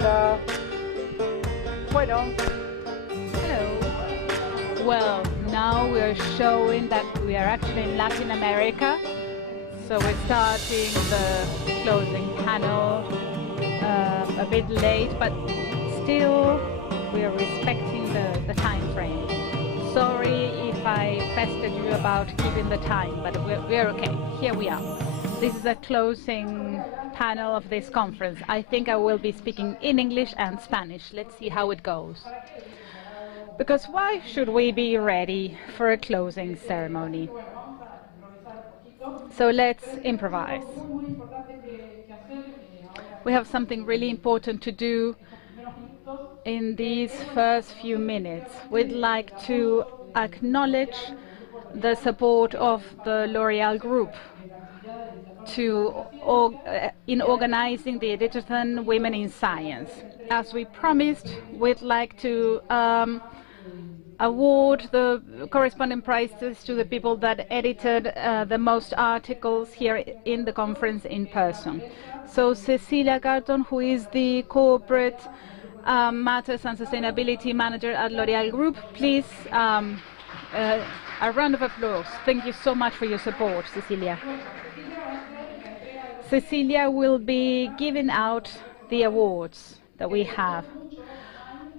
Hola. Bueno. Hello. Well, now we are showing that we are actually in Latin America. So we're starting the closing panel a bit late, but still we are respecting the time frame. Sorry if I pestered you about keeping the time, but we're okay. Here we are. This is a closing panel of this conference. I think I will be speaking in English and Spanish. Let's see how it goes. Because why should we be ready for a closing ceremony? So let's improvise. We have something really important to do in these first few minutes. We'd like to acknowledge the support of the L'Oréal Group in organizing the Editathon Women in Science. As we promised, we'd like to award the corresponding prizes to the people that edited the most articles here in the conference in person. So Cecilia Carton, who is the Corporate Matters and Sustainability Manager at L'Oréal Group, please a round of applause. Thank you so much for your support, Cecilia. Cecilia will be giving out the awards that we have.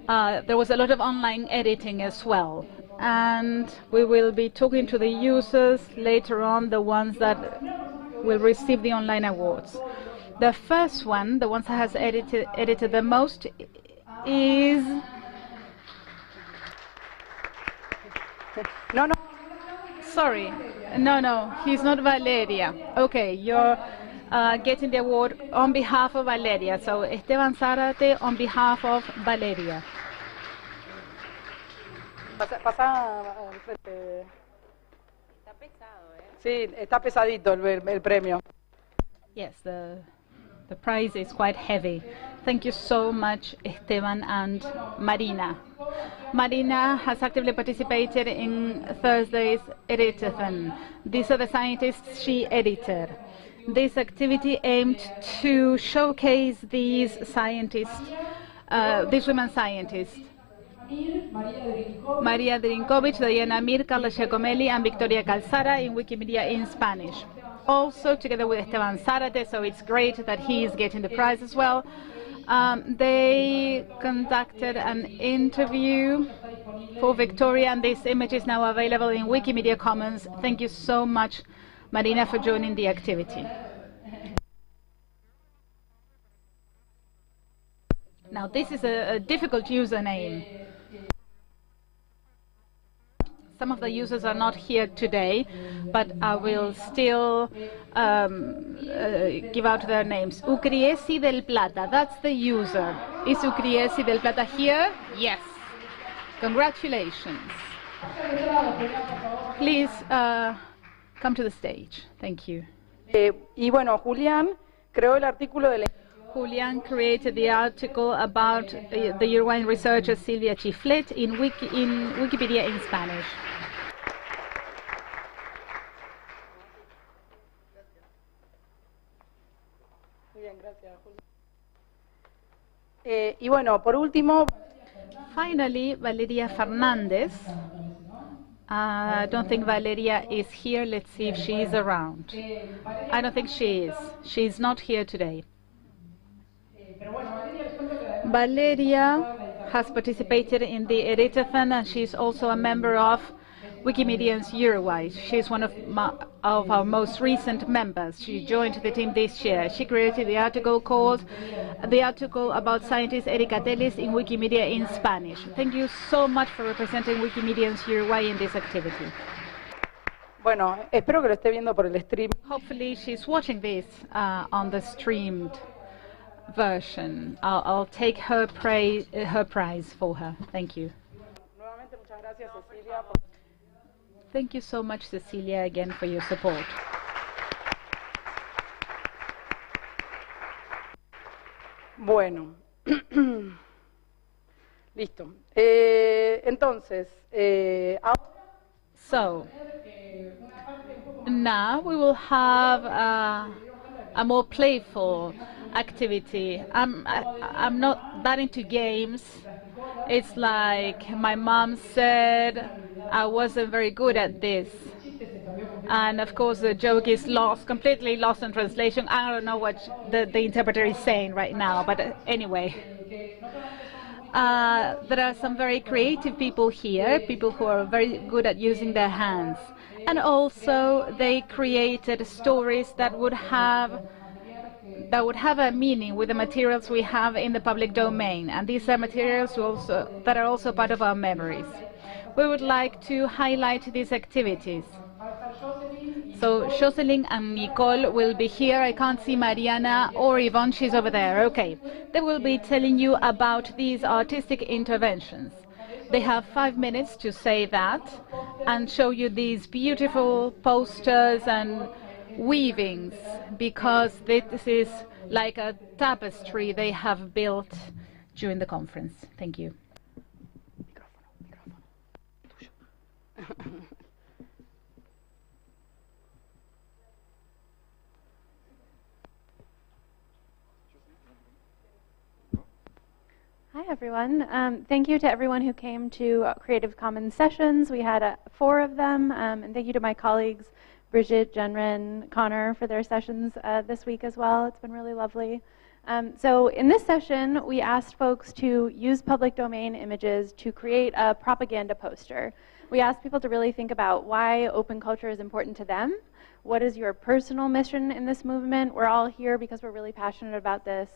There was a lot of online editing as well, and we will be talking to the users later on, the ones that will receive the online awards. The first one, the ones that has edited the most, is... No. Sorry, no, he's not Valeria. Okay, you're getting the award on behalf of Valeria. So Esteban Zárate on behalf of Valeria. Pasa al frente. Está pesado, ¿eh? Sí, está pesadito el premio. Yes, the prize is quite heavy. Thank you so much, Esteban and Marina. Marina has actively participated in Thursday's Editathon. These are the scientists she edited. This activity aimed to showcase these scientists, these women scientists. Maria Drinkovic, Diana Mir, Carla Giacomelli, and Victoria Calzara in Wikimedia in Spanish. Also, together with Esteban Zárate, so it's great that he is getting the prize as well. They conducted an interview for Victoria, and this image is now available in Wikimedia Commons. Thank you so much, Marina, for joining the activity. Now, this is a difficult username. Some of the users are not here today, but I will still give out their names. Ucriesi del Plata, that's the user. Is Ucriesi del Plata here? Yes. Congratulations. Please come to the stage. Thank you. Y bueno, Julián creó el artículo de la... Julian created the article about the Uruguayan researcher Silvia Chiflet in Wikipedia in Spanish. Y bueno, por último... Finally, Valeria Fernandez. I don't think Valeria is here. Let's see if she is around. I don't think she is. She's not here today. Valeria has participated in the Editathon, and she's also a member of Wikimedians Uruguay. She's one of our most recent members. She joined the team this year. She created the article about scientist Erika Teles in Wikimedia in Spanish. Thank you so much for representing Wikimedians Uruguay in this activity. Bueno, espero que lo esté viendo por el stream. Hopefully she's watching this on the streamed version. I'll take her prize for her. Thank you. Thank you so much, Cecilia, again for your support. Bueno, listo. Entonces, so now we will have a more playful activity. I'm not that into games. It's like my mom said I wasn't very good at this. And of course the joke is lost, completely lost in translation. I don't know what the interpreter is saying right now, but anyway. There are some very creative people here, people who are very good at using their hands. And also they created stories that would have a meaning with the materials we have in the public domain. And these are materials that are also part of our memories. We would like to highlight these activities. So Jocelyn and Nicole will be here. I can't see Mariana or Yvonne, she's over there. Okay. They will be telling you about these artistic interventions. They have 5 minutes to say that and show you these beautiful posters and weavings, because this is like a tapestry they have built during the conference. Thank you. Hi, everyone. Thank you to everyone who came to Creative Commons sessions. We had 4 of them. And thank you to my colleagues, Brigitte, Jenren, Connor, for their sessions this week as well. It's been really lovely. So in this session, we asked folks to use public domain images to create a propaganda poster. We asked people to really think about why open culture is important to them. What is your personal mission in this movement? We're all here because we're really passionate about this.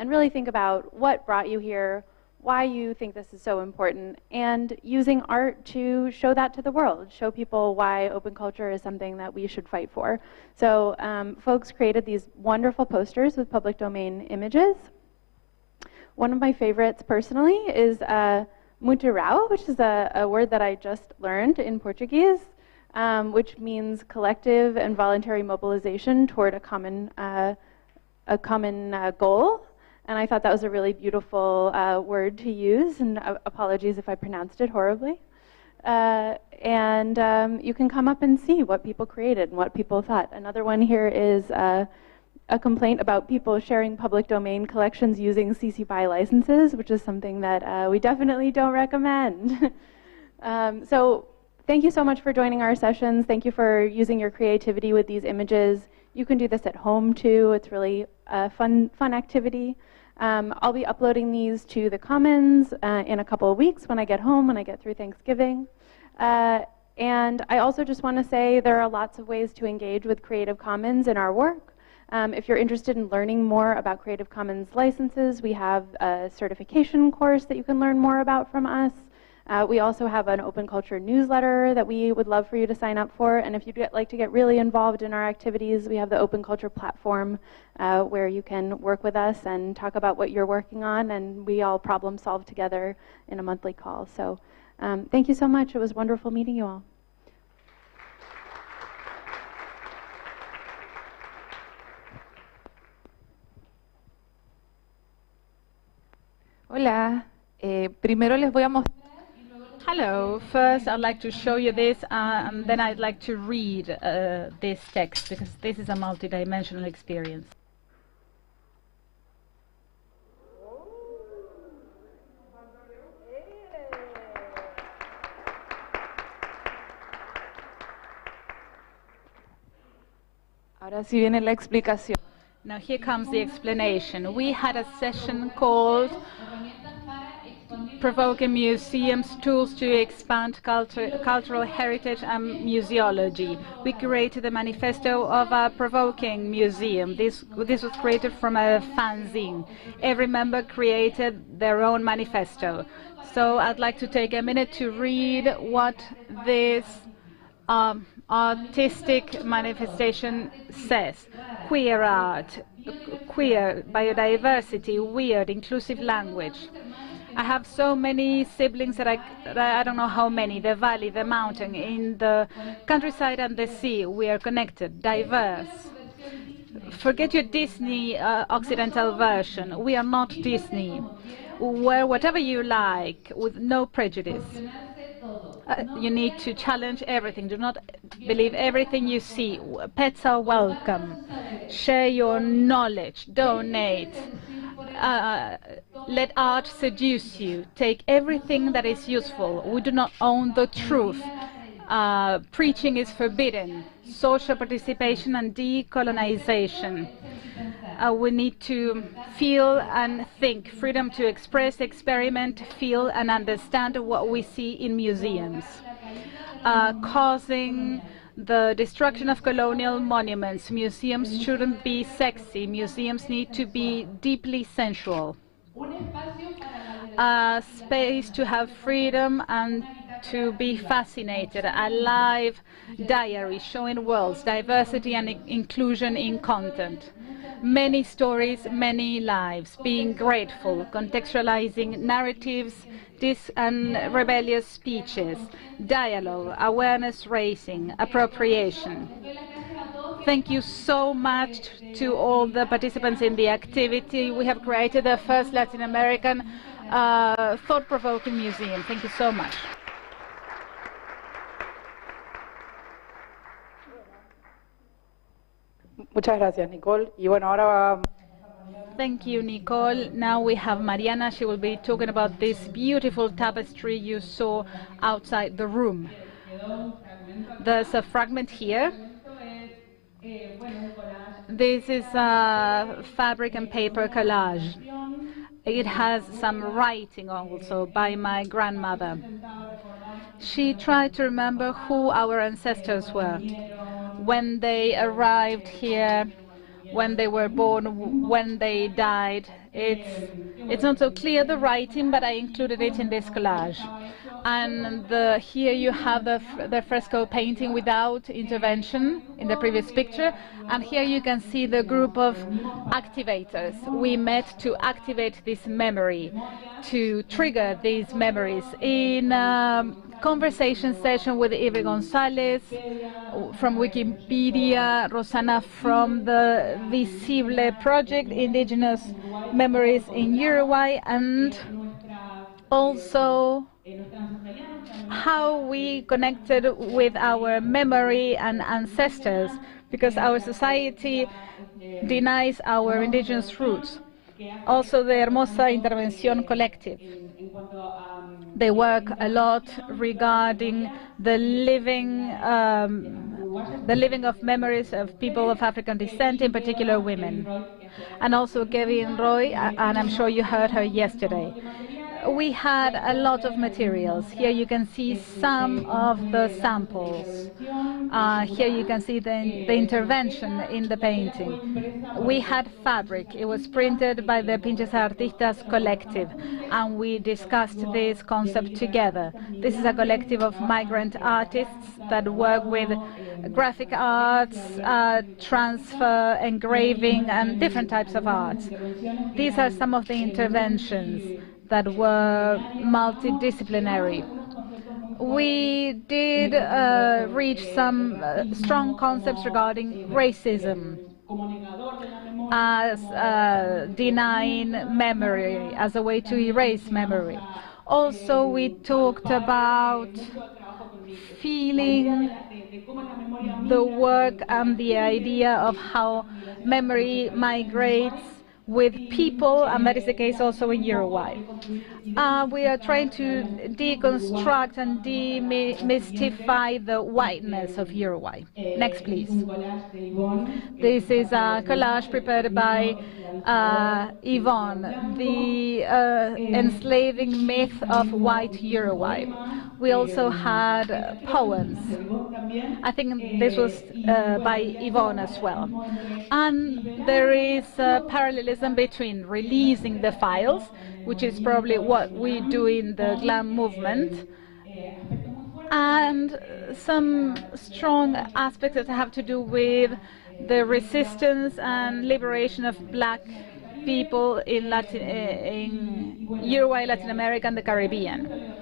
And really think about what brought you here, why you think this is so important, and using art to show that to the world, show people why open culture is something that we should fight for. So folks created these wonderful posters with public domain images. One of my favorites personally is mutirão, which is a word that I just learned in Portuguese, which means collective and voluntary mobilization toward a common goal. And I thought that was a really beautiful word to use, and apologies if I pronounced it horribly. You can come up and see what people created and what people thought. Another one here is a complaint about people sharing public domain collections using CC BY licenses, which is something that we definitely don't recommend. So thank you so much for joining our sessions. Thank you for using your creativity with these images. You can do this at home too. It's really a fun activity. I'll be uploading these to the Commons in a couple of weeks when I get home, when I get through Thanksgiving. And I also just want to say there are lots of ways to engage with Creative Commons in our work. If you're interested in learning more about Creative Commons licenses, we have a certification course that you can learn more about from us. We also have an open culture newsletter that we would love for you to sign up for. And if you'd like to get really involved in our activities, we have the open culture platform where you can work with us and talk about what you're working on, and we all problem solve together in a monthly call. So thank you so much. It was wonderful meeting you all. Hola, primero les voy a mostrar. Hello, first I'd like to show you this, and then I'd like to read this text, because this is a multidimensional experience. Ahora sí viene la explicación. Now here comes the explanation. We had a session called Provoking Museums, Tools to Expand Cultural Heritage and Museology. We created a manifesto of a provoking museum. This was created from a fanzine. Every member created their own manifesto. So I'd like to take a minute to read what this artistic manifestation says. Queer art, queer, biodiversity, weird, inclusive language. I have so many siblings that I don't know how many. The valley, the mountain, in the countryside and the sea, we are connected, diverse. Forget your Disney Occidental version. We are not Disney. Wear whatever you like, with no prejudice. You need to challenge everything. Do not believe everything you see. Pets are welcome. Share your knowledge. Donate. Let art seduce you. Take everything that is useful. We do not own the truth. Preaching is forbidden. Social participation and decolonization. We need to feel and think. Freedom to express, experiment, feel and understand what we see in museums. Causing the destruction of colonial monuments. Museums shouldn't be sexy. Museums need to be deeply sensual. A space to have freedom and to be fascinated. A live diary showing worlds, diversity and inclusion in content. Many stories, many lives. Being grateful, contextualizing narratives, and rebellious speeches. Dialogue, awareness raising, appropriation. Thank you so much to all the participants in the activity. We have created the first Latin American thought-provoking museum. Thank you so much. Muchas gracias, Nicole. Y bueno, ahora Thank you, Nicole. Now we have Mariana. She will be talking about this beautiful tapestry you saw outside the room. There's a fragment here. This is a fabric and paper collage. It has some writing also by my grandmother. She tried to remember who our ancestors were, when they arrived here, when they were born, when they died. It's not so clear, the writing, but I included it in this collage. And here you have the fresco painting without intervention in the previous picture. And here you can see the group of activators. We met to activate this memory, to trigger these memories in conversation session with Eve Gonzalez from Wikipedia, Rosana from the Visible Project, Indigenous Memories in Uruguay, and also how we connected with our memory and ancestors, because our society denies our indigenous roots. Also the Hermosa Intervención Collective. They work a lot regarding the living of memories of people of African descent, in particular women. And also Kevin Roy, and I'm sure you heard her yesterday. We had a lot of materials. Here you can see some of the samples. Here you can see the intervention in the painting. We had fabric. It was printed by the Pinches Artistas collective, and we discussed this concept together. This is a collective of migrant artists that work with graphic arts, transfer, engraving, and different types of arts. These are some of the interventions that were multidisciplinary. We did reach some strong concepts regarding racism as denying memory, as a way to erase memory. Also, we talked about feeling the work and the idea of how memory migrates with people, and that is the case also in Uruguay. We are trying to deconstruct and demystify the whiteness of Uruguay. Next, please. This is a collage prepared by Yvonne, the enslaving myth of white Uruguay. We also had poems. I think this was by Yvonne as well. And there is a parallelism between releasing the files, which is probably what we do in the GLAM movement, and some strong aspects that have to do with the resistance and liberation of black people in Uruguay, Latin America, and the Caribbean.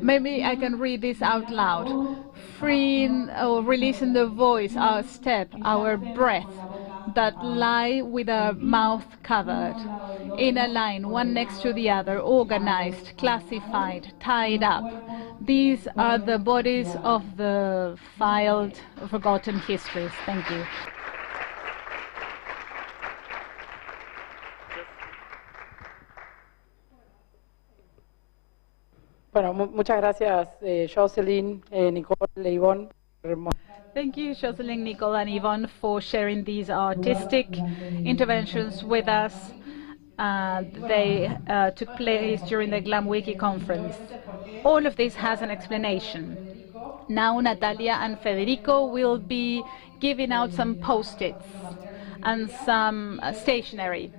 Maybe I can read this out loud. Freeing or releasing the voice, our step, our breath, that lie with our mouth covered. in a line, one next to the other, organized, classified, tied up. These are the bodies of the filed, forgotten histories. Thank you. Bueno, muchas gracias, Jocelyn, Nicole, Yvonne. Thank you, Jocelyn, Nicole, and Yvonne, for sharing these artistic interventions with us. They took place during the GLAM Wiki conference. All of this has an explanation. Now Natalia and Federico will be giving out some post-its and some stationery.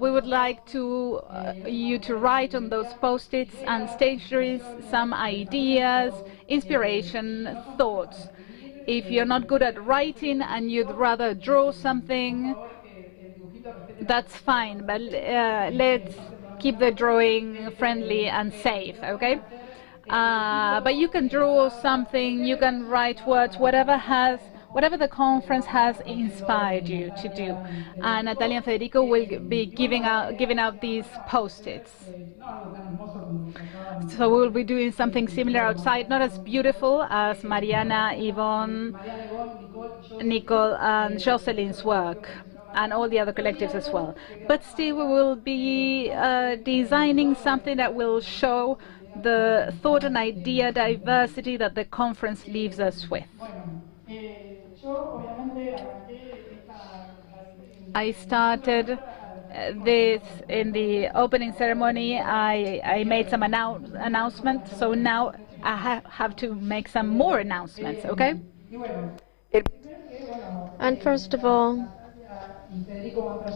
We would like you to write on those post-its and stationeries some ideas, inspiration, thoughts. If you're not good at writing and you'd rather draw something, that's fine, but let's keep the drawing friendly and safe, okay? But you can draw something, you can write words, whatever the conference has inspired you to do. And Natalia and Federico will be giving out these post-its. So we'll be doing something similar outside, not as beautiful as Mariana, Yvonne, Nicole, and Jocelyn's work, and all the other collectives as well. But still, we will be designing something that will show the thought and idea diversity that the conference leaves us with. I started this in the opening ceremony. I made some announcements, so now I have to make some more announcements, okay? And first of all,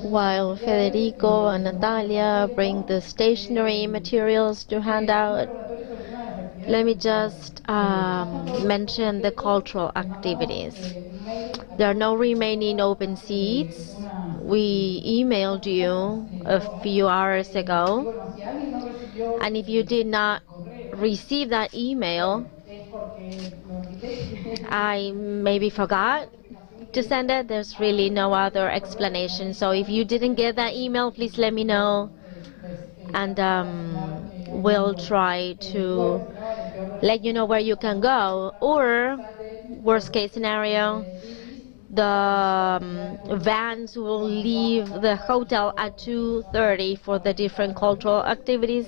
while Federico and Natalia bring the stationery materials to hand out, let me just mention the cultural activities. There are no remaining open seats. We emailed you a few hours ago, and if you did not receive that email, I maybe forgot to send it. There's really no other explanation. So if you didn't get that email, please let me know, and we'll try to let you know where you can go. Or worst case scenario, the vans will leave the hotel at 2:30 for the different cultural activities.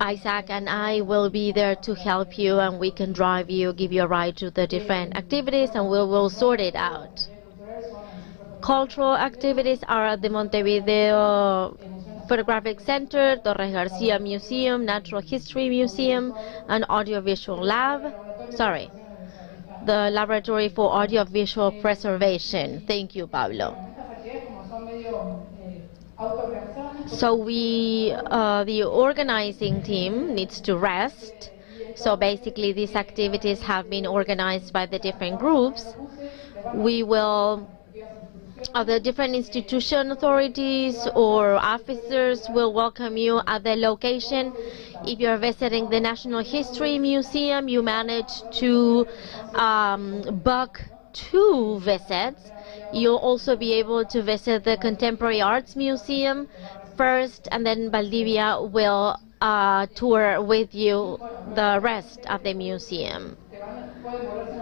Isaac and I will be there to help you, and we can drive you, give you a ride to the different activities, and we will sort it out. Cultural activities are at the Montevideo Photographic Center, Torres Garcia Museum, Natural History Museum, and Audiovisual Lab. Sorry, the Laboratory for Audiovisual Preservation. Thank you, Pablo. So the organizing team needs to rest. So basically these activities have been organized by the different groups. The different institution authorities or officers will welcome you at the location. If you're visiting the National History Museum, you manage to book 2 visits. You'll also be able to visit the Contemporary Arts Museum first, and then Valdivia will tour with you the rest of the museum.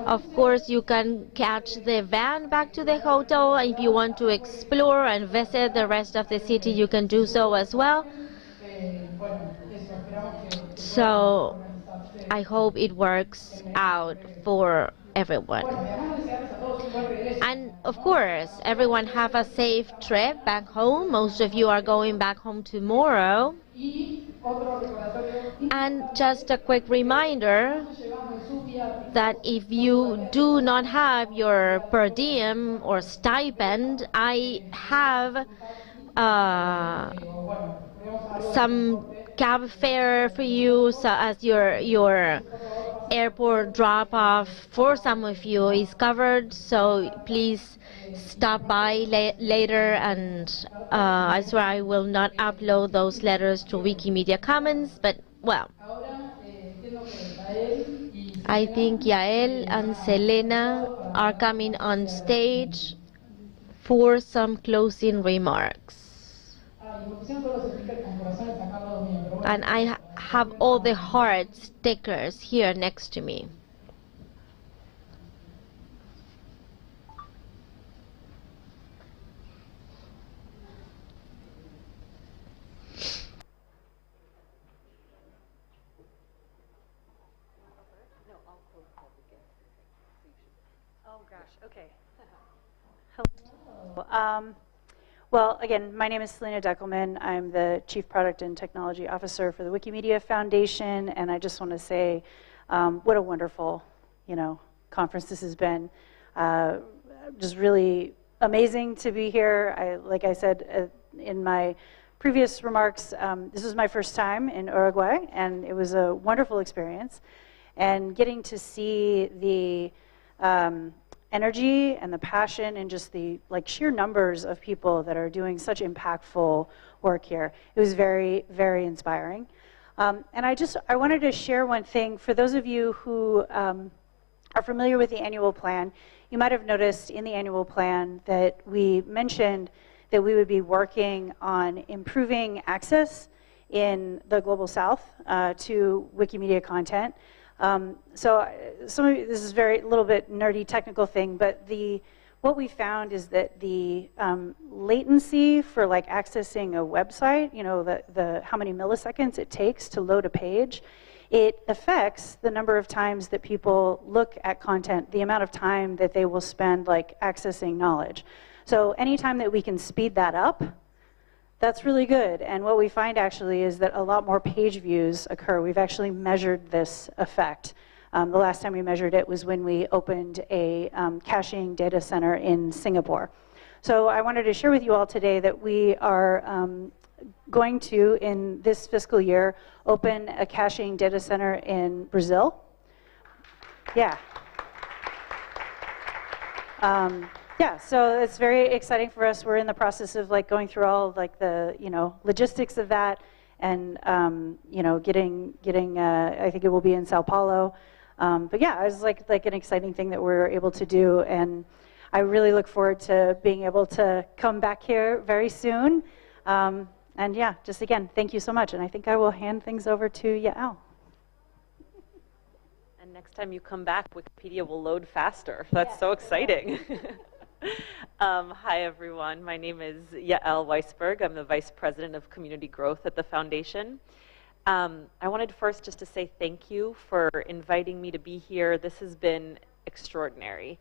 Of course, you can catch the van back to the hotel. If you want to explore and visit the rest of the city, you can do so as well. So I hope it works out for everyone. And of course, everyone have a safe trip back home. Most of you are going back home tomorrow. And just a quick reminder that if you do not have your per diem or stipend, I have some cab fare for you, so as your airport drop-off for some of you is covered. So please stop by later, and I swear I will not upload those letters to Wikimedia Commons, but well, I think Yael and Selena are coming on stage. for some closing remarks. And I have all the heart stickers here next to me. Well, again, my name is Selena Deckelman. I'm the Chief Product and Technology Officer for the Wikimedia Foundation, and I just want to say what a wonderful, conference this has been. Just really amazing to be here. Like I said in my previous remarks, this was my first time in Uruguay, and it was a wonderful experience. And getting to see the energy and the passion and just the sheer numbers of people that are doing such impactful work here. It was very, very inspiring. And I wanted to share one thing. For those of you who are familiar with the annual plan, you might have noticed in the annual plan that we mentioned that we would be working on improving access in the Global South to Wikimedia content. So some of you, this is a little bit nerdy technical thing, but what we found is that the latency for accessing a website, how many milliseconds it takes to load a page, it affects the number of times that people look at content, the amount of time that they will spend accessing knowledge. So anytime that we can speed that up, that's really good. And what we find actually is that a lot more page views occur. We've actually measured this effect. The last time we measured it was when we opened a caching data center in Singapore. So I wanted to share with you all today that we are going to, in this fiscal year, open a caching data center in Brazil. Yeah. Yeah, so it's very exciting for us. We're in the process of going through all the logistics of that, and getting I think it will be in Sao Paulo. But yeah, it's an exciting thing that we're able to do, and I really look forward to being able to come back here very soon. And yeah, just again, thank you so much. And I think I will hand things over to Yael. And next time you come back, Wikipedia will load faster. That's so exciting. Hi, everyone. My name is Yael Weisberg. I'm the Vice President of Community Growth at the Foundation. I wanted first just to say thank you for inviting me to be here. This has been extraordinary.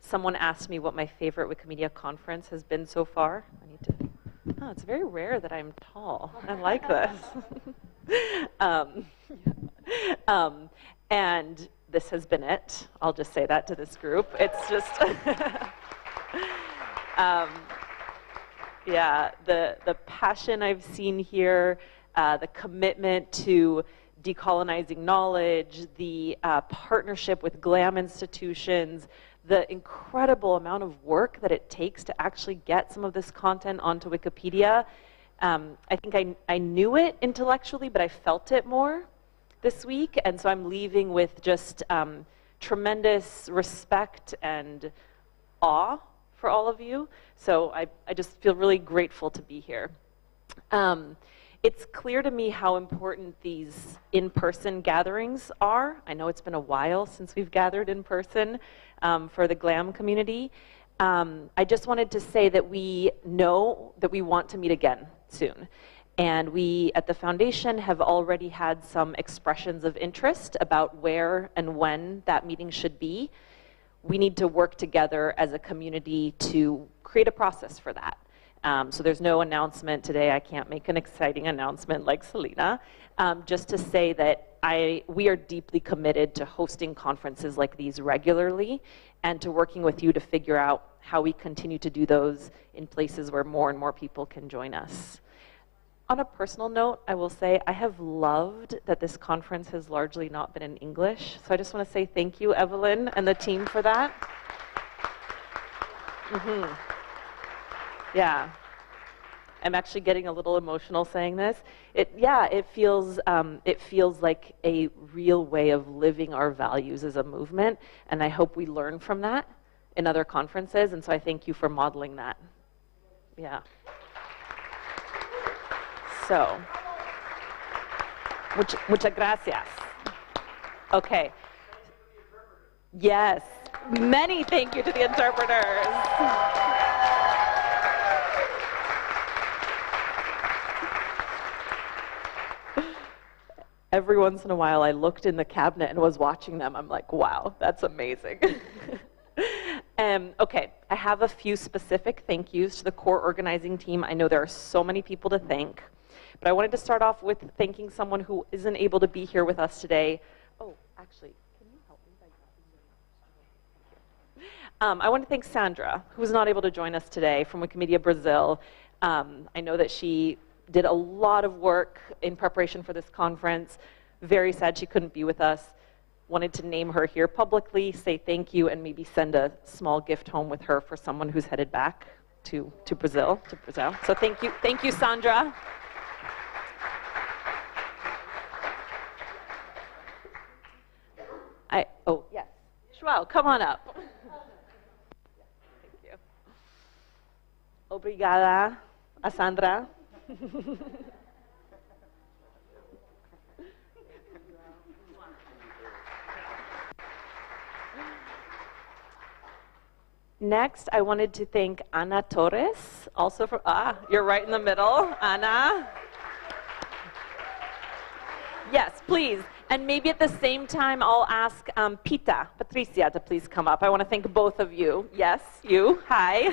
Someone asked me what my favorite Wikimedia conference has been so far. Oh, it's very rare that I'm tall. I like this. And this has been it. I'll just say that to this group. It's just, yeah, the passion I've seen here, the commitment to decolonizing knowledge, the partnership with GLAM institutions, the incredible amount of work that it takes to actually get some of this content onto Wikipedia. I think I knew it intellectually, but I felt it more this week, and so I'm leaving with just tremendous respect and awe for all of you. So I just feel really grateful to be here. It's clear to me how important these in-person gatherings are. I know it's been a while since we've gathered in person for the GLAM community. I just wanted to say that we know that we want to meet again soon. And we at the Foundation have already had some expressions of interest about where and when that meeting should be. We need to work together as a community to create a process for that. So there's no announcement today. I can't make an exciting announcement like Selena. Just to say that we are deeply committed to hosting conferences like these regularly and to working with you to figure out how we continue to do those in places where more and more people can join us. On a personal note, I will say I have loved that this conference has largely not been in English. So I just want to say thank you, Evelyn, and the team for that. Yeah. I'm actually getting a little emotional saying this. It feels like a real way of living our values as a movement, and I hope we learn from that in other conferences, and so I thank you for modeling that. Yeah. So, muchas gracias. Okay. Yes. Many thank you to the interpreters. Every once in a while, I looked in the cabinet and was watching them. I'm like, wow, that's amazing. Okay, I have a few specific thank yous to the core organizing team. I know there are so many people to thank, but I wanted to start off with thanking someone who isn't able to be here with us today. Oh, actually, can you help me by grabbing I want to thank Sandra, who's not able to join us today from Wikimedia Brazil. I know that she did a lot of work in preparation for this conference. Very sad she couldn't be with us. Wanted to name her here publicly, say thank you, and maybe send a small gift home with her for someone who's headed back to Brazil. So thank you, Sandra. Yes, João, come on up. Thank you. Obrigada, a Sandra. Next, I wanted to thank Ana Torres, also from, you're right in the middle, Ana. Yes, please. And maybe at the same time, I'll ask Patricia to please come up. I want to thank both of you. Yes, you, hi.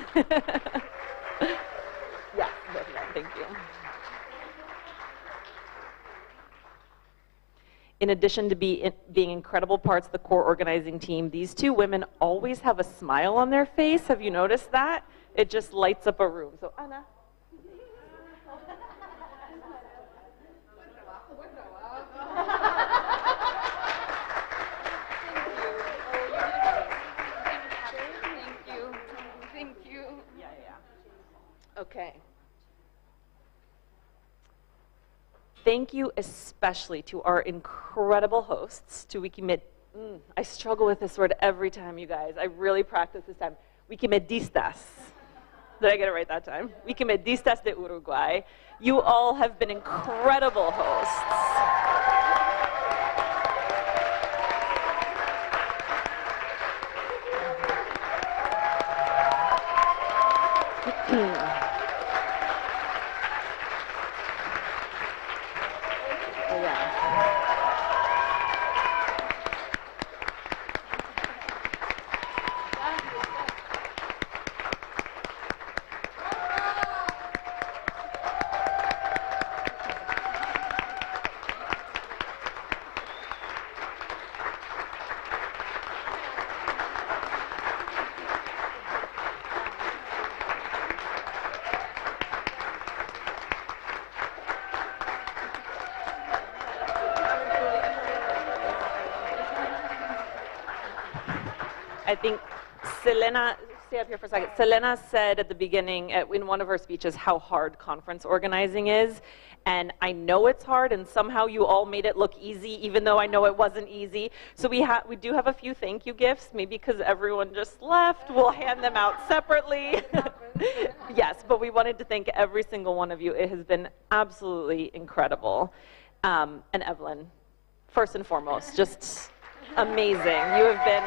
Yes, thank you. In addition to being incredible parts of the core organizing team, these two women always have a smile on their face. Have you noticed that? It just lights up a room. So, Ana. Thank you. Yeah. Okay. Thank you especially to our incredible hosts, to Wikimed. I struggle with this word every time, you guys. I really practice this time. Wikimedistas. Did I get it right that time? Wikimedistas de Uruguay. You all have been incredible hosts. I think Selena, stay up here for a second. Selena said at the beginning in one of her speeches how hard conference organizing is. And I know it's hard, and somehow you all made it look easy, even though I know it wasn't easy. So we do have a few thank you gifts, maybe because everyone just left. We'll hand them out separately. Yes, but we wanted to thank every single one of you. It has been absolutely incredible. And Evelyn, first and foremost, just amazing. You have been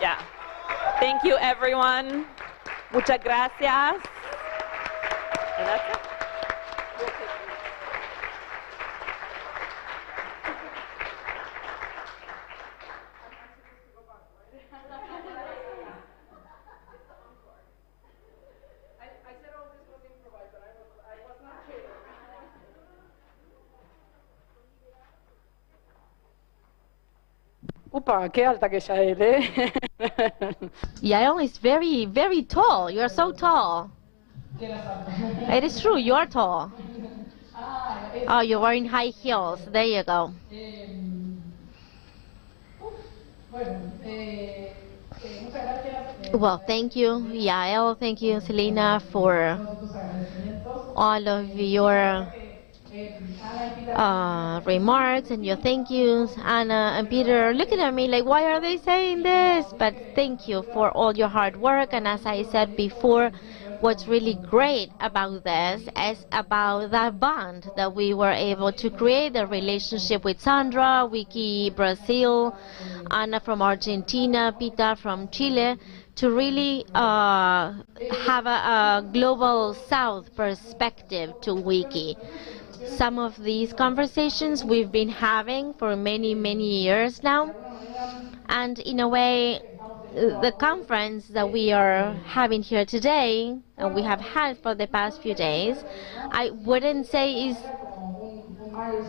Yeah. Thank you, everyone. Muchas gracias. And that's it. Upa, qué alta que ella es, ¿eh? Yael is very, very tall. You are so tall. It is true, you are tall. Oh, you're wearing high heels. There you go. Well, thank you, Yael. Thank you, Selena, for all of your remarks and your thank yous. Anna and Peter are looking at me like, why are they saying this? But thank you for all your hard work. And as I said before, what's really great about this is about that bond that we were able to create, the relationship with Sandra, Wiki Brazil, Anna from Argentina, Pita from Chile, to really have a global South perspective to Wiki. Some of these conversations we've been having for many, many years now. And in a way, the conference that we are having here today, and we have had for the past few days, I wouldn't say is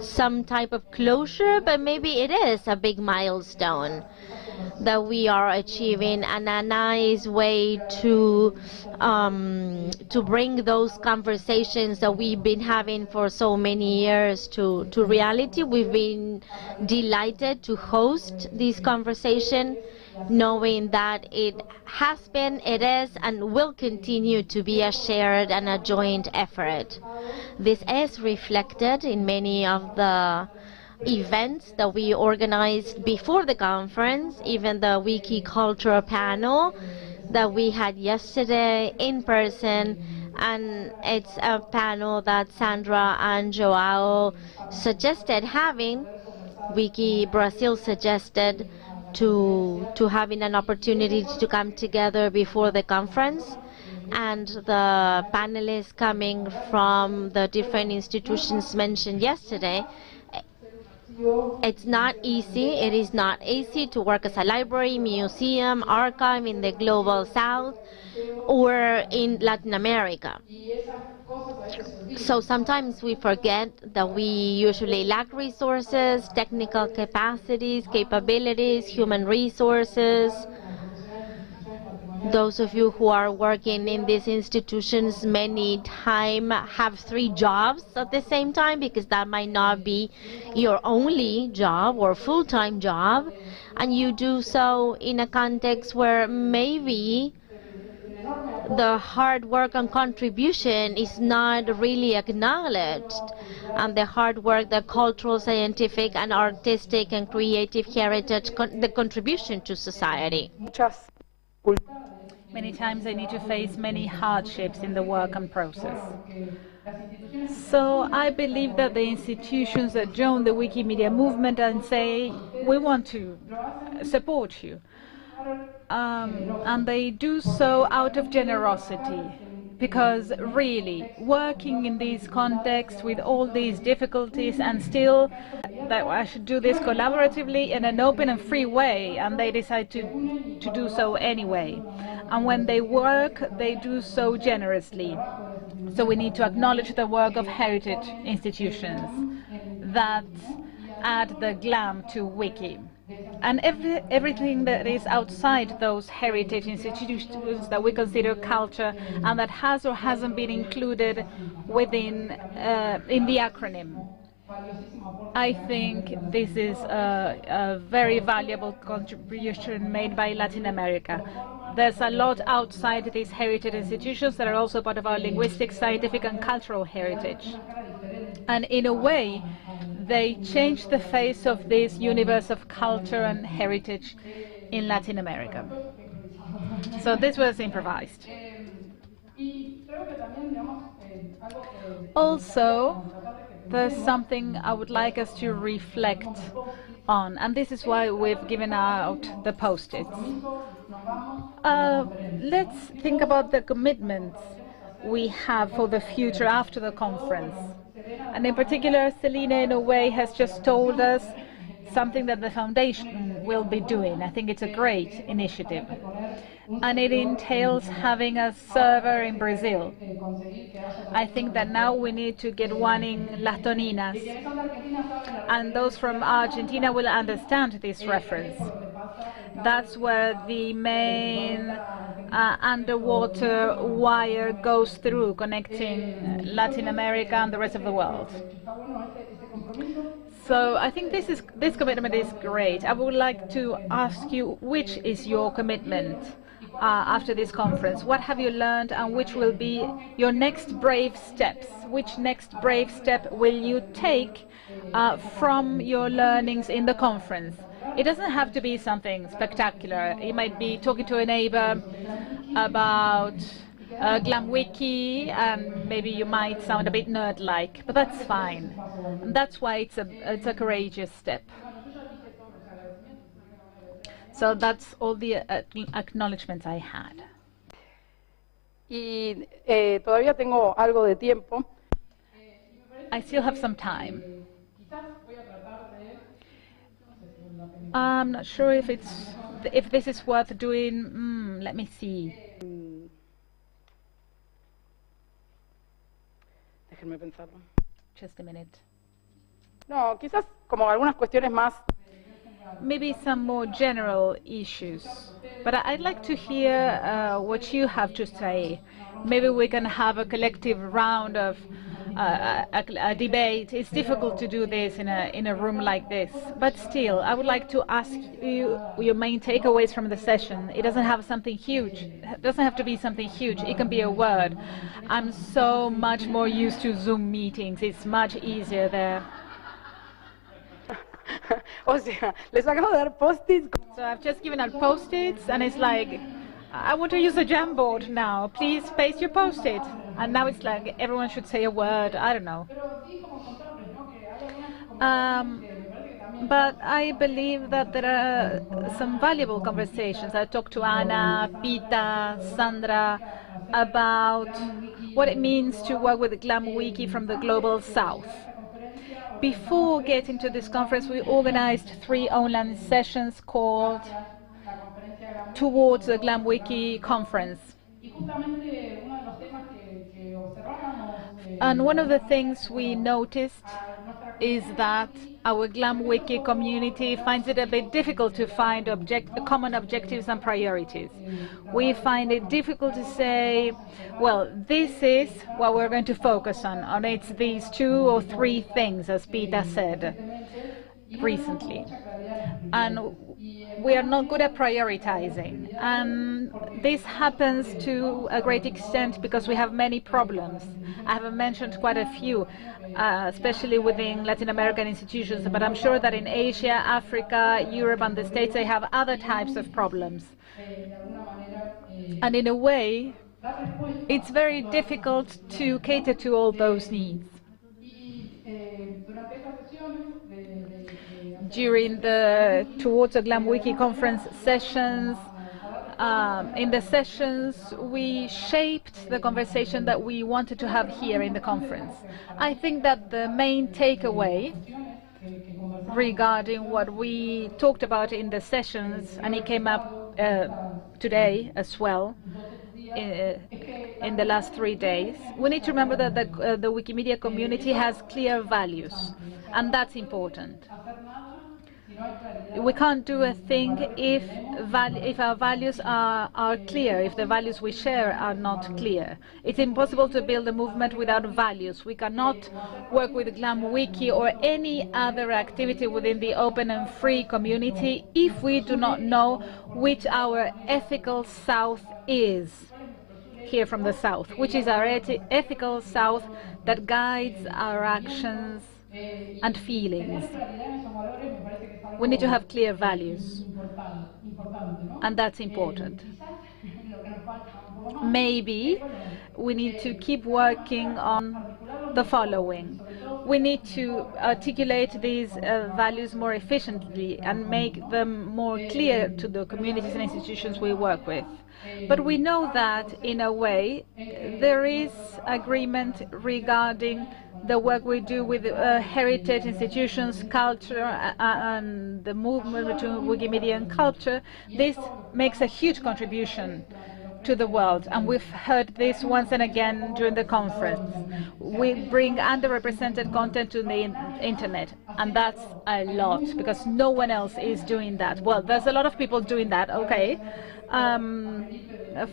some type of closure, but maybe it is a big milestone that we are achieving, and a nice way to bring those conversations that we've been having for so many years to reality. We've been delighted to host this conversation, knowing that it has been, it is, and will continue to be a shared and a joint effort. This is reflected in many of the events that we organized before the conference, even the Wiki Culture panel that we had yesterday in person. And it's a panel that Sandra and Joao suggested having. Wiki Brazil suggested to having an opportunity to come together before the conference, and the panelists coming from the different institutions mentioned yesterday. It's not easy. It is not easy to work as a library, museum, archive in the global south or in Latin America. So sometimes we forget that we usually lack resources, technical capacities, capabilities, human resources. Those of you who are working in these institutions many times have 3 jobs at the same time, because that might not be your only job or full-time job, and you do so in a context where maybe the hard work and contribution is not really acknowledged, and the hard work, the cultural, scientific, and artistic and creative heritage, the contribution to society. Many times they need to face many hardships in the work and process. So I believe that the institutions that join the Wikimedia movement and say, we want to support you, and they do so out of generosity, because really working in this context with all these difficulties, and still that I should do this collaboratively in an open and free way, and they decide to do so anyway. And when they work, they do so generously. So we need to acknowledge the work of heritage institutions that add the GLAM to Wiki. And everything that is outside those heritage institutions that we consider culture and that has or hasn't been included within in the acronym. I think this is a very valuable contribution made by Latin America. There's a lot outside these heritage institutions that are also part of our linguistic, scientific, and cultural heritage. And in a way, they change the face of this universe of culture and heritage in Latin America. So this was improvised. Also, there's something I would like us to reflect on, and this is why we've given out the post-its. Let's think about the commitments we have for the future after the conference. And in particular, Selena, in a way, has just told us something that the foundation will be doing. I think it's a great initiative. And it entails having a server in Brazil. I think that now we need to get one in Las Toninas. And those from Argentina will understand this reference. That's where the main underwater wire goes through, connecting Latin America and the rest of the world. So I think this commitment is great. I would like to ask you, which is your commitment? after this conference? What have you learned, and which will be your next brave steps? Which next brave step will you take from your learnings in the conference? It doesn't have to be something spectacular. It might be talking to a neighbor about GLAM Wiki, and maybe you might sound a bit nerd-like, but that's fine. And that's why it's a courageous step. So that's all the acknowledgements I had. Y todavía tengo algo de tiempo. I still have some time. I'm not sure if this is worth doing. Let me see. Déjenme pensarlo. Just a minute. No, quizás como algunas cuestiones más. Maybe some more general issues. But I'd like to hear what you have to say. Maybe we can have a collective round of a debate. It's difficult to do this in a room like this. But still, I would like to ask you your main takeaways from the session. It doesn't have something huge. It doesn't have to be something huge. It can be a word. I'm so much more used to Zoom meetings. It's much easier there. O sea, les acabo de dar post-its. So I've just given out post-its, and it's like, I want to use a Jamboard now. Please paste your post-it. And now it's like everyone should say a word. I don't know. But I believe that there are some valuable conversations. I talked to Anna, Pita, Sandra about what it means to work with the GLAM Wiki from the Global South. Before getting to this conference, we organized 3 online sessions called Towards the GLAM Wiki Conference. And one of the things we noticed is that our GLAM Wiki community finds it a bit difficult to find common objectives and priorities. We find it difficult to say, well, this is what we're going to focus on, and it's these 2 or 3 things, as Pita said recently. And we are not good at prioritizing, and this happens to a great extent because we have many problems. I have mentioned quite a few, especially within Latin American institutions, but I'm sure that in Asia, Africa, Europe and the States they have other types of problems. And in a way, it's very difficult to cater to all those needs. During the Towards the GLAM Wiki conference sessions, in the sessions we shaped the conversation that we wanted to have here in the conference. I think that the main takeaway regarding what we talked about in the sessions, and it came up today as well, in the last 3 days, we need to remember that the Wikimedia community has clear values, and that's important. We can't do a thing if our values are clear, if the values we share are not clear. It's impossible to build a movement without values. We cannot work with GLAM Wiki or any other activity within the open and free community if we do not know which our ethical South is here from the South, which is our ethical South that guides our actions and feelings. We need to have clear values, and that's important. Maybe we need to keep working on the following. We need to articulate these values more efficiently and make them more clear to the communities and institutions we work with. But we know that, in a way, there is agreement regarding the work we do with heritage institutions, culture, and the movement between Wikimedia and culture. This makes a huge contribution to the world, and we've heard this once and again during the conference. We bring underrepresented content to the internet, and that's a lot, because no one else is doing that. Well, there's a lot of people doing that, okay.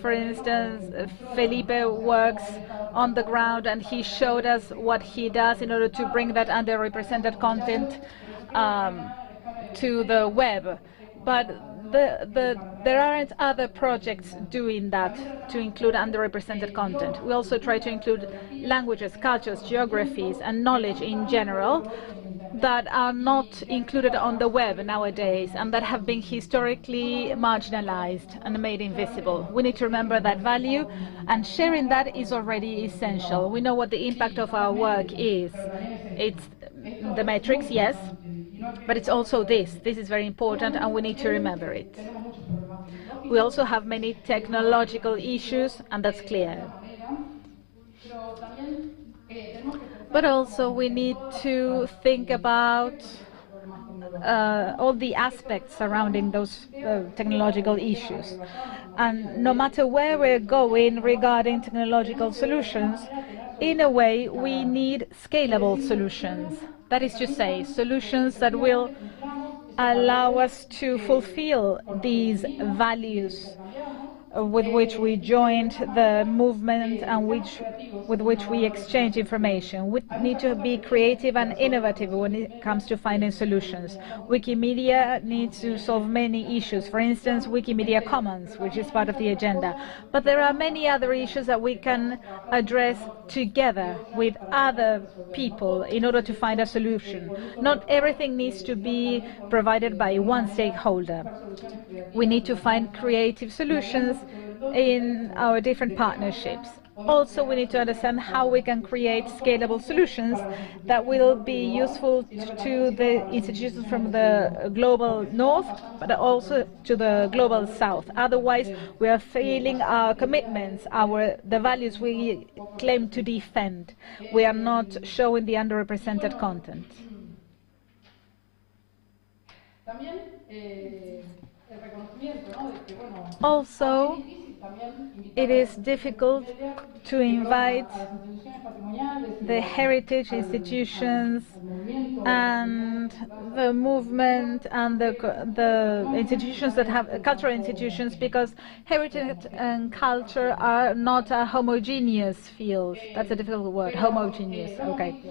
For instance, Felipe works on the ground, and he showed us what he does in order to bring that underrepresented content to the web. but there aren't other projects doing that to include underrepresented content. We also try to include languages, cultures, geographies, and knowledge in general that are not included on the web nowadays and that have been historically marginalized and made invisible. We need to remember that value, and sharing that is already essential. We know what the impact of our work is. It's the metrics, yes, but it's also this. This is very important, and we need to remember it. We also have many technological issues, and that's clear. But also we need to think about all the aspects surrounding those technological issues. And no matter where we're going regarding technological solutions, in a way we need scalable solutions. That is to say, solutions that will allow us to fulfill these values with which we joined the movement and with which we exchange information. We need to be creative and innovative when it comes to finding solutions. Wikimedia needs to solve many issues. For instance, Wikimedia Commons, which is part of the agenda. But there are many other issues that we can address together with other people in order to find a solution. Not everything needs to be provided by one stakeholder. We need to find creative solutions in our different partnerships. Also, we need to understand how we can create scalable solutions that will be useful to the institutions from the global north, but also to the global south. Otherwise, we are failing our commitments, the values we claim to defend. We are not showing the underrepresented content. Also, it is difficult to invite the heritage institutions and the movement and the institutions that have cultural institutions, because heritage and culture are not a homogeneous field. That's a difficult word, homogeneous, okay.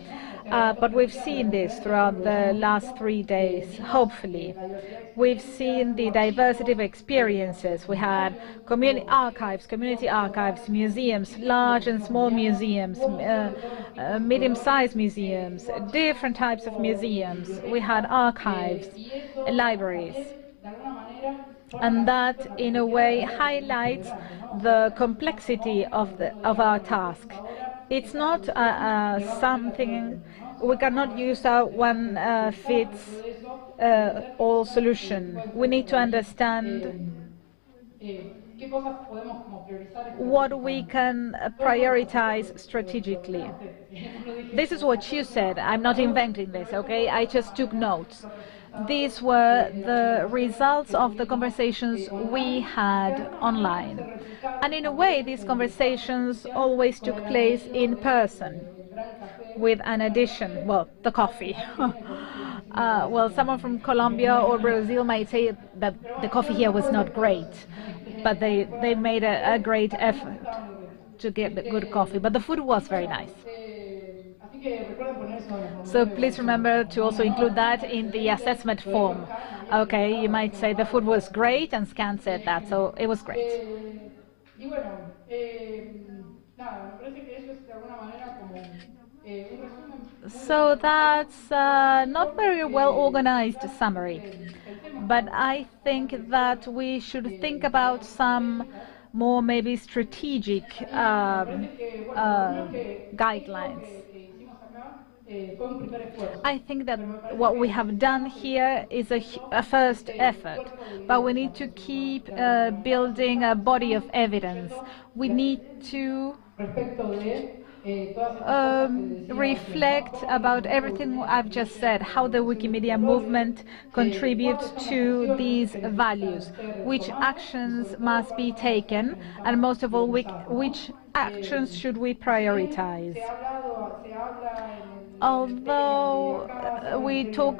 But we've seen this throughout the last 3 days, hopefully. We've seen the diversity of experiences. We had community archives, museums, large and small museums, medium-sized museums, different types of museums. We had archives, libraries. And that, in a way, highlights the complexity of our task. It's not something we cannot use a one fits all solution. We need to understand what we can prioritize strategically. This is what you said. I'm not inventing this, okay? I just took notes. These were the results of the conversations we had online. And in a way, these conversations always took place in person, with an addition, well, the coffee. Well, someone from Colombia or Brazil might say that the coffee here was not great, but they made a great effort to get the good coffee. But the food was very nice. So please remember to also include that in the assessment form. Okay, you might say the food was great, and Scan said that, so it was great. So that's not very well organized summary, but I think that we should think about some more maybe strategic guidelines. I think that what we have done here is a first effort, but we need to keep building a body of evidence. We need to reflect about everything I've just said, how the Wikimedia movement contributes to these values, which actions must be taken, and most of all, which actions should we prioritize. Although we talk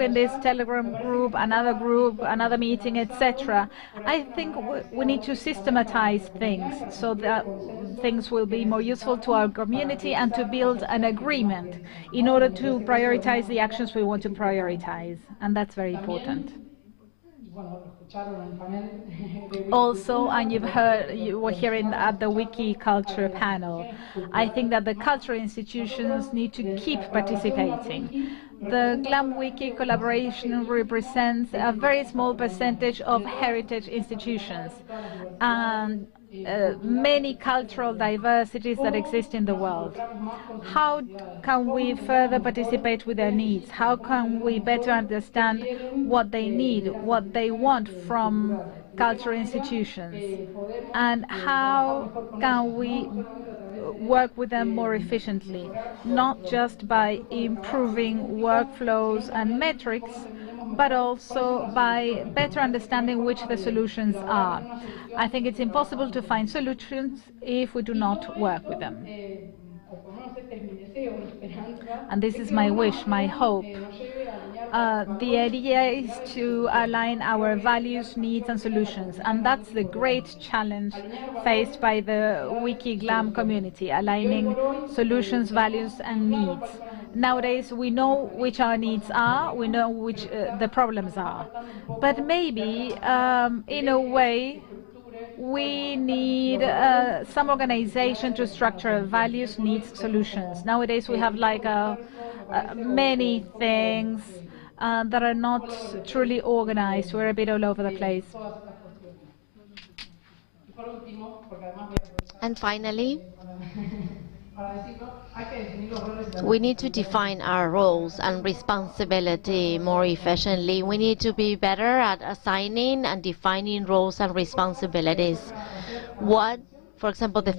in this Telegram group, another meeting, etc., I think we need to systematize things so that things will be more useful to our community, and to build an agreement in order to prioritize the actions we want to prioritize, and that's very important. Also, and you were hearing at the Wiki Culture panel, I think that the cultural institutions need to keep participating. The GLAM Wiki collaboration represents a very small percentage of heritage institutions and many cultural diversities that exist in the world. How can we further participate with their needs? How can we better understand what they need, what they want from cultural institutions? And how can we work with them more efficiently, not just by improving workflows and metrics, but also by better understanding which the solutions are. I think it's impossible to find solutions if we do not work with them. And this is my wish, my hope. The idea is to align our values, needs, and solutions, and that's the great challenge faced by the Wiki GLAM community, aligning solutions, values, and needs. Nowadays, we know which our needs are, we know which the problems are, but maybe, in a way, we need some organization to structure values, needs, solutions. Nowadays, we have like many things that are not truly organized. We're a bit all over the place. And finally, we need to define our roles and responsibility more efficiently. We need to be better at assigning and defining roles and responsibilities. What, for example, the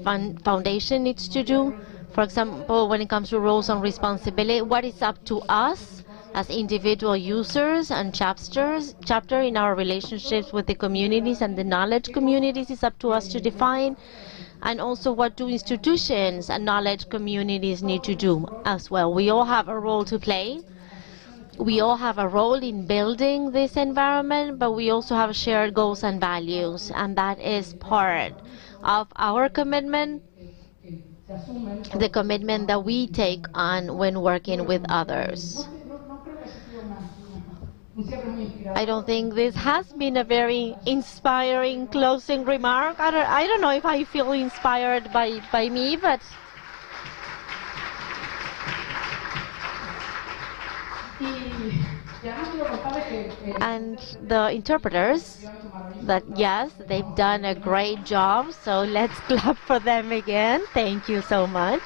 foundation needs to do, for example, when it comes to roles and responsibility, what is up to us as individual users and chapter in our relationships with the communities and the knowledge communities is up to us to define. And also, what do institutions and knowledge communities need to do as well? We all have a role to play. We all have a role in building this environment, but we also have shared goals and values, and that is part of our commitment, the commitment that we take on when working with others. I don't think this has been a very inspiring closing remark. I don't know if I feel inspired by me, but and the interpreters, that yes, they've done a great job, so let's clap for them again. Thank you so much.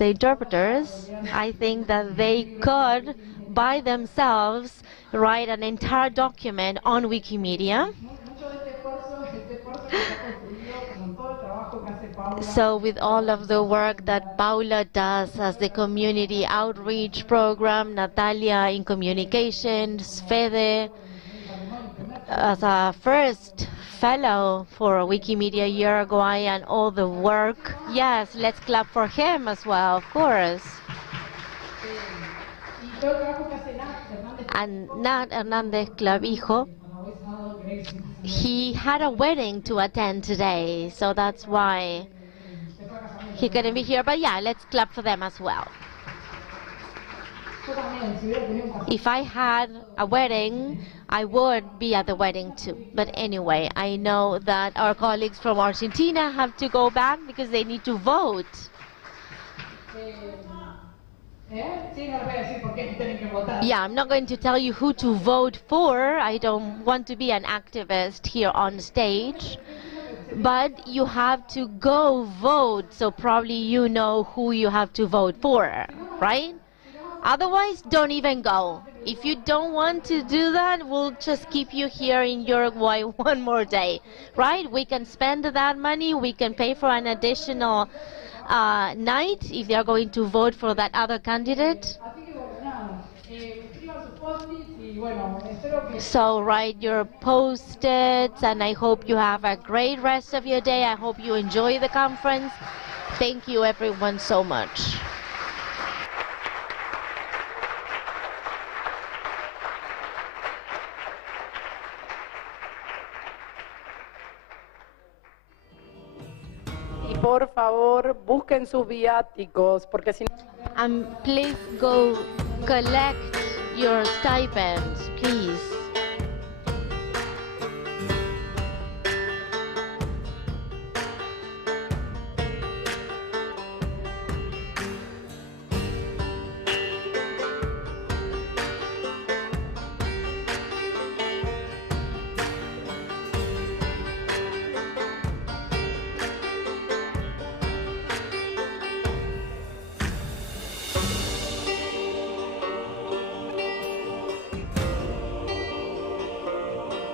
The interpreters, I think that they could, by themselves, write an entire document on Wikimedia. So with all of the work that Paula does as the community outreach program, Natalia in communications, Fede as a first fellow for Wikimedia Uruguay, and all the work. Yes, let's clap for him as well, of course. And Nat Hernandez Clavijo, he had a wedding to attend today, so that's why he couldn't be here. But yeah, let's clap for them as well. If I had a wedding, I would be at the wedding too. But anyway, I know that our colleagues from Argentina have to go back because they need to vote. Yeah, I'm not going to tell you who to vote for. I don't want to be an activist here on stage. But you have to go vote, so probably you know who you have to vote for, right? Otherwise, don't even go. If you don't want to do that, we'll just keep you here in Uruguay one more day, right? We can spend that money, we can pay for an additional night if they are going to vote for that other candidate. So write your post-its, and I hope you have a great rest of your day. I hope you enjoy the conference. Thank you everyone so much. Por favor, busquen sus viáticos, porque si no... And please go collect your stipends, please.